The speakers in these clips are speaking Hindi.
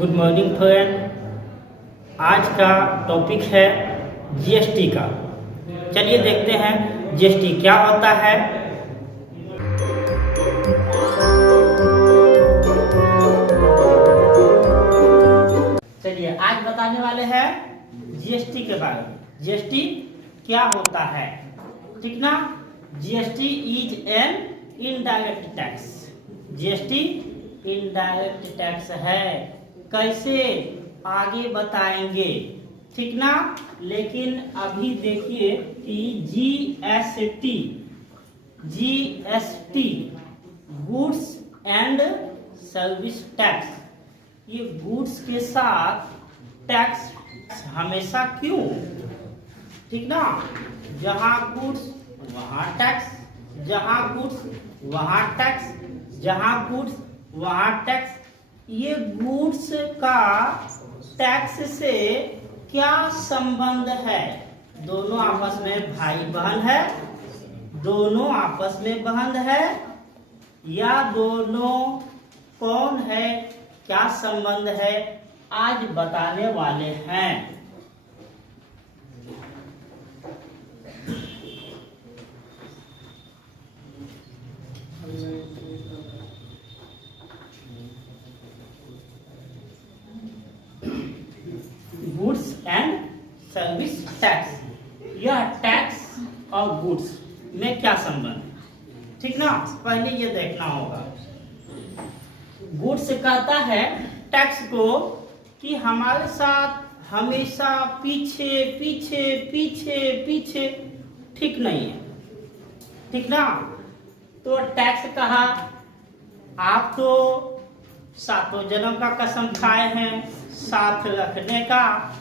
Good morning friend. आज का टॉपिक है जीएसटी का। चलिए देखते हैं जीएसटी क्या होता है। चलिए आज बताने वाले हैं जीएसटी के बारे में। जीएसटी क्या होता है, ठीक ना। GST is an indirect tax. GST indirect tax है। कैसे आगे बताएंगे, ठीक ना। लेकिन अभी देखिए कि GST goods and service tax, ये गुड्स के साथ टैक्स हमेशा क्यों, ठीक ना। जहां गुड्स वहां टैक्स, जहां गुड्स वहां टैक्स, जहां गुड्स वहां टैक्स। ये गुड्स का टैक्स से क्या संबंध है? दोनों आपस में भाई बहन है, दोनों आपस में बहन है, या दोनों कौन है, क्या संबंध है, आज बताने वाले हैं। गुड्स एंड सर्विस टैक्स, यह टैक्स और गुड्स में क्या संबंध, ठीक ना। पहले ये देखना होगा। गुड्स कहता है टैक्स को कि हमारे साथ हमेशा पीछे पीछे पीछे पीछे, ठीक नहीं है, ठीक ना। तो टैक्स कहा, आप तो सातों जन्म का कसम खाए हैं साथ रखने का,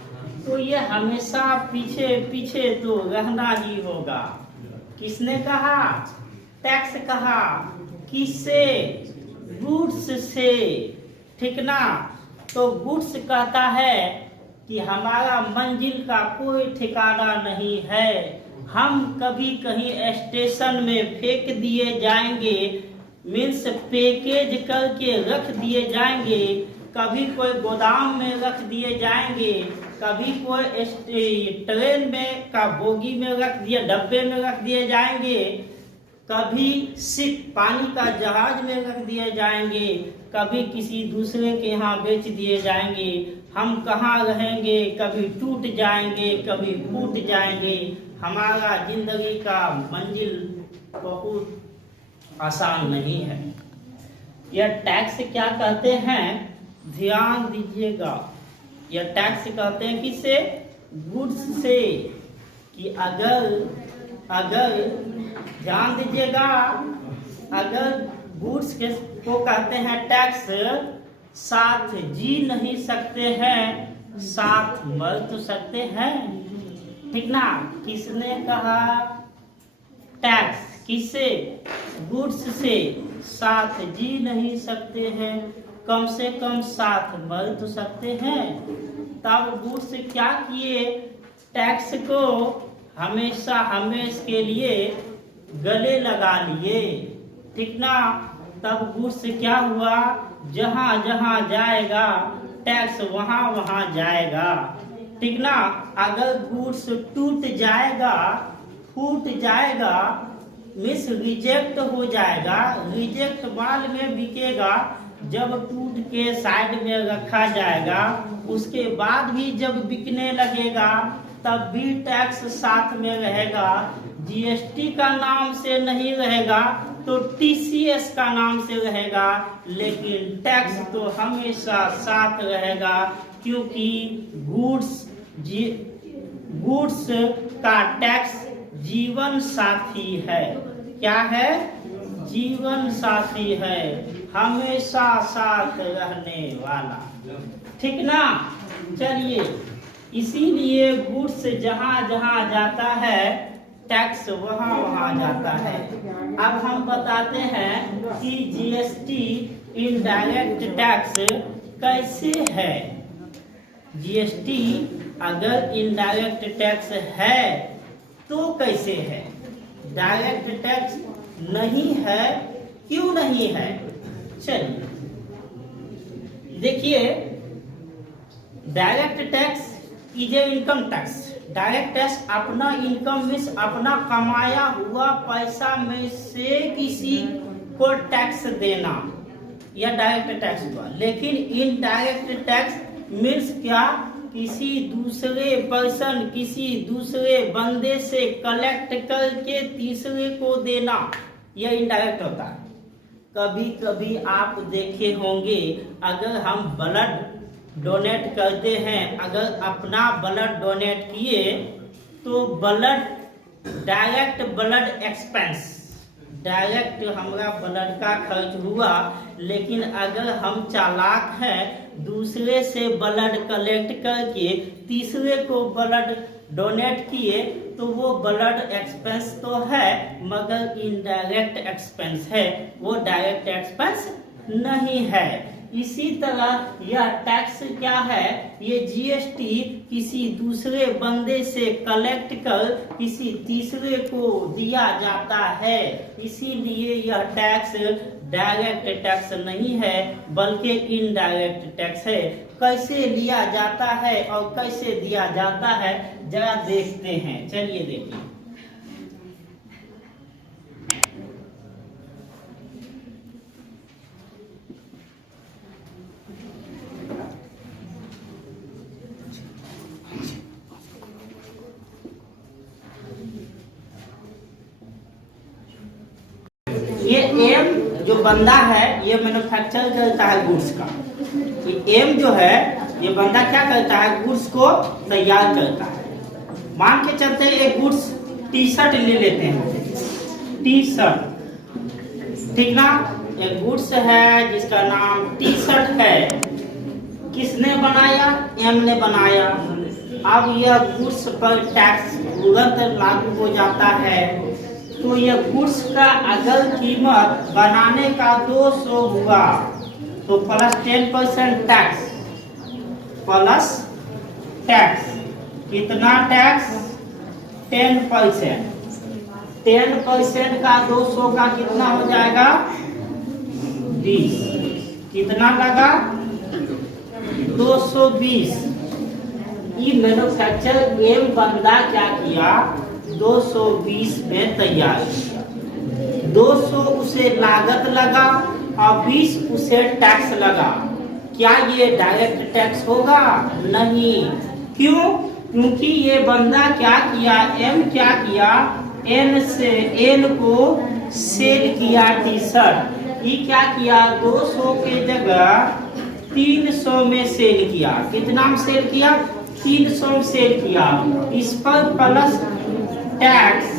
तो ये हमेशा पीछे पीछे तो रहना ही होगा। किसने कहा? टैक्स कहा। किससे? गुड्स से, ठीक ना। तो गुड्स कहता है कि हमारा मंजिल का कोई ठिकाना नहीं है, हम कभी कहीं स्टेशन में फेंक दिए जाएंगे, मीन्स पैकेज करके रख दिए जाएंगे, कभी कोई गोदाम में रख दिए जाएंगे, कभी कोई ट्रेन में का बोगी में रख दिए, डब्बे में रख दिए जाएंगे, कभी सिर्फ पानी का जहाज में रख दिए जाएंगे, कभी किसी दूसरे के यहाँ बेच दिए जाएंगे। हम कहाँ रहेंगे? कभी टूट जाएंगे, कभी फूट जाएंगे। हमारा जिंदगी का मंजिल बहुत आसान नहीं है। यह टैक्स क्या कहते हैं, ध्यान दीजिएगा। यह टैक्स कहते हैं किससे? गुड्स से। कि अगर ध्यान दीजिएगा, अगर गुड्स के को कहते हैं टैक्स, साथ जी नहीं सकते हैं, साथ मर तो सकते हैं, ठीक ना। किसने कहा? टैक्स किससे? गुड्स से। साथ जी नहीं सकते हैं, कम से कम साथ मर तो सकते हैं। तब गुड्स क्या किए? टैक्स को हमेशा के लिए गले लगा लिए, ठीक ना। तब गुड्स क्या हुआ? जहां जहां जाएगा टैक्स वहां वहां जाएगा, ठीक ना। अगर गुड्स टूट जाएगा, फूट जाएगा, मिस रिजेक्ट हो जाएगा, रिजेक्ट माल में बिकेगा, जब टूट के साइड में रखा जाएगा, उसके बाद भी जब बिकने लगेगा तब भी टैक्स साथ में रहेगा। जीएसटी का नाम से नहीं रहेगा तो टीसीएस का नाम से रहेगा, लेकिन टैक्स तो हमेशा साथ रहेगा, क्योंकि गुड्स का टैक्स जीवन साथी है। क्या है? जीवन साथी है, हमेशा साथ रहने वाला, ठीक ना। चलिए, इसीलिए गुड्स जहां जहां जाता है टैक्स वहां वहां जाता है। अब हम बताते हैं कि जीएसटी इनडायरेक्ट टैक्स कैसे है। जीएसटी अगर इनडायरेक्ट टैक्स है तो कैसे है? डायरेक्ट टैक्स नहीं है, क्यों नहीं है? चलिए देखिए, direct tax is a income tax. Direct tax अपना इनकम मीन्स अपना कमाया हुआ पैसा में से किसी को टैक्स देना, यह डायरेक्ट टैक्स हुआ। लेकिन इनडायरेक्ट टैक्स मीन्स क्या, किसी दूसरे पर्सन, किसी दूसरे बंदे से कलेक्ट करके तीसरे को देना, यह इनडायरेक्ट होता है। कभी कभी आप देखे होंगे, अगर हम ब्लड डोनेट करते हैं, अगर अपना ब्लड डोनेट किए तो blood direct blood expense, direct हमारा ब्लड का खर्च हुआ। लेकिन अगर हम चालाक हैं, दूसरे से ब्लड कलेक्ट करके तीसरे को ब्लड डोनेट किए तो वो ब्लड एक्सपेंस तो है मगर इनडायरेक्ट एक्सपेंस है, वो डायरेक्ट एक्सपेंस नहीं है। इसी तरह यह टैक्स क्या है, ये जीएसटी किसी दूसरे बंदे से कलेक्ट कर किसी तीसरे को दिया जाता है, इसीलिए यह टैक्स डायरेक्ट टैक्स नहीं है बल्कि इनडायरेक्ट टैक्स है। कैसे लिया जाता है और कैसे दिया जाता है जरा देखते हैं, चलिए देखिए। ये एम जो बंदा है ये मैन्युफैक्चर करता है गुड्स का। ये एम जो है ये बंदा क्या करता है, गुड्स को तैयार करता है। मान के चलते हैं एक गुड्स टी शर्ट ले लेते हैं, टी शर्ट, ठीक ना। एक गुड्स है जिसका नाम टी शर्ट है, किसने बनाया, एम ने बनाया। अब यह गुड्स पर टैक्स तुरंत लागू हो जाता है, तो यह गुड्स का अगर कीमत बनाने का 200 हुआ तो प्लस 10% टैक्स, प्लस टैक्स, कितना टैक्स, 10%। 10% का 200 का कितना हो जाएगा, 20। कितना लगा, 220। ये मैन्युफैक्चर एम बंदा क्या किया, 220 में तैयार किया। 200 उसे लागत लगा और 20 उसे टैक्स लगा। क्या ये डायरेक्ट टैक्स होगा, नहीं। क्यों, क्योंकि ये बंदा क्या किया, एम क्या किया, एन से एन को सेल किया टी शर्ट। ये क्या किया, 200 के जगह 300 में सेल किया। कितना में सेल किया, 300 में सेल किया। इस पर प्लस टैक्स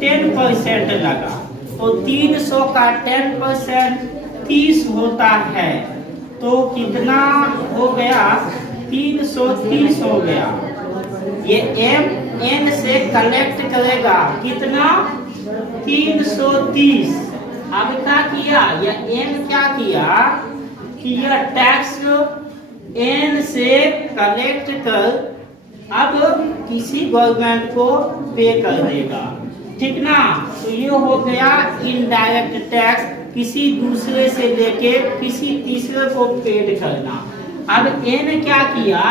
10% लगा, तो 300 का 10% 30 होता है, तो कितना हो गया, 330 हो गया। ये एम एन से कलेक्ट करेगा कितना, 330। अब क्या किया, यह एन क्या किया कि यह टैक्स एन से कलेक्ट कर अब किसी गवर्नमेंट को पे कर देगा, ठीक ना। तो ये हो गया इनडायरेक्ट टैक्स, किसी दूसरे से लेके किसी तीसरे को पेड करना। अब एन क्या किया,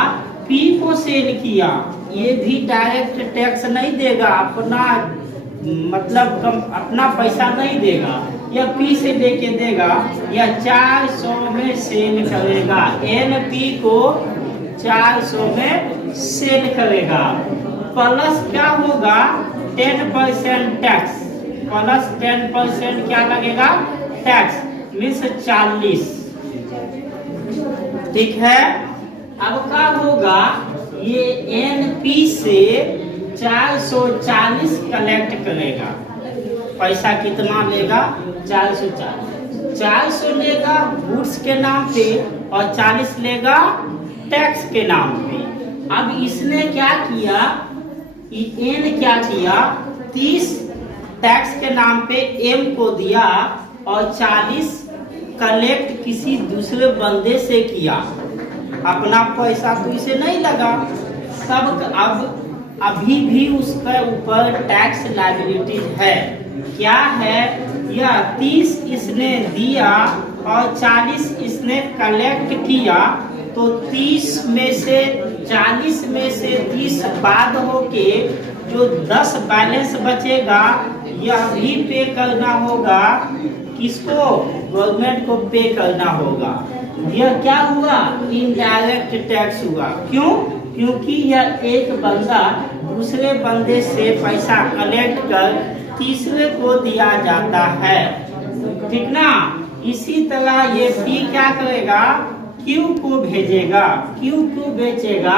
पी को सेल किया, ये भी डायरेक्ट टैक्स नहीं देगा, अपना मतलब अपना पैसा नहीं देगा, या पी से लेके देगा, या 400 में सेल करेगा। एन पी को 400 में सेल करेगा। प्लस क्या होगा, 10% टैक्स, प्लस 10% क्या लगेगा, टैक्स मीन्स 40, ठीक है। अब क्या होगा, ये एनपी से 440 कलेक्ट करेगा। पैसा कितना लेगा, 440। 400 लेगा गुड्स के नाम पे और 40 लेगा टैक्स के नाम पे। अब इसने क्या किया, एन क्या किया, 30 टैक्स के नाम पे एम को दिया और 40 कलेक्ट किसी दूसरे बंदे से किया। अपना पैसा तो इसे नहीं लगा, सब अब अभी भी उसके ऊपर टैक्स लायबिलिटी है। क्या है, यह 30 इसने दिया और 40 इसने कलेक्ट किया, तो 30 में से 40 में से 30 बाद होके जो 10 बैलेंस बचेगा यह भी पे करना होगा। किसको? गवर्नमेंट को पे करना होगा। यह क्या हुआ? इनडायरेक्ट टैक्स हुआ। क्यों? क्योंकि यह एक बंदा दूसरे बंदे से पैसा कलेक्ट कर तीसरे को दिया जाता है, ठीक ना। इसी तरह ये पी क्या करेगा? क्यू को भेजेगा। क्यू को बेचेगा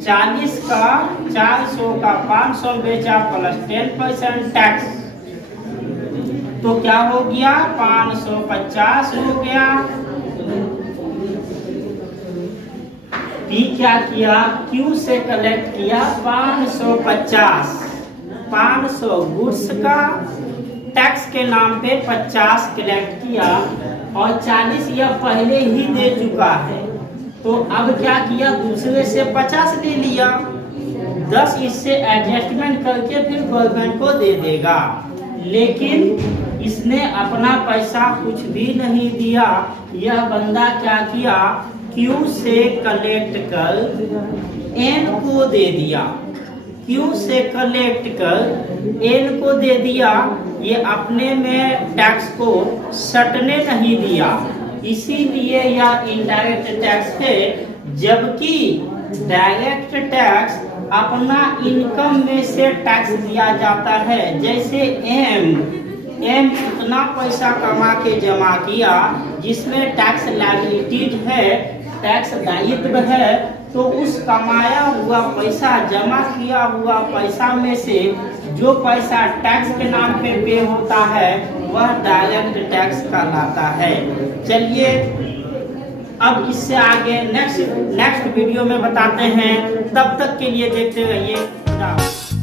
40 का 400 का 500 बेचा प्लस 10% टैक्स, तो क्या हो गया? 550 हो गया। पी क्या किया? क्यू से कलेक्ट किया 550, 500 गुड्स का टैक्स के नाम पे 50 कलेक्ट किया और 40 यह पहले ही दे चुका है, तो अब क्या किया? दूसरे से 50 ले लिया, 10 इससे एडजस्टमेंट करके फिर गवर्नमेंट को दे देगा। लेकिन इसने अपना पैसा कुछ भी नहीं दिया। यह बंदा क्या किया? क्यू से कलेक्ट कर एन को दे दिया। क्यू से कलेक्ट कर एन को दे दिया। ये अपने में टैक्स को सटने नहीं दिया, इसीलिए यह इनडायरेक्ट टैक्स है। जबकि डायरेक्ट टैक्स अपना इनकम में से टैक्स दिया जाता है। जैसे एम उतना पैसा कमा के जमा किया जिसमें टैक्स लायबिलिटीज है, टैक्स दायित्व है, तो उस कमाया हुआ पैसा, जमा किया हुआ पैसा में से जो पैसा टैक्स के नाम पे होता है वह डायरेक्ट टैक्स कहलाता है। चलिए अब इससे आगे नेक्स्ट वीडियो में बताते हैं। तब तक के लिए देखते रहिए।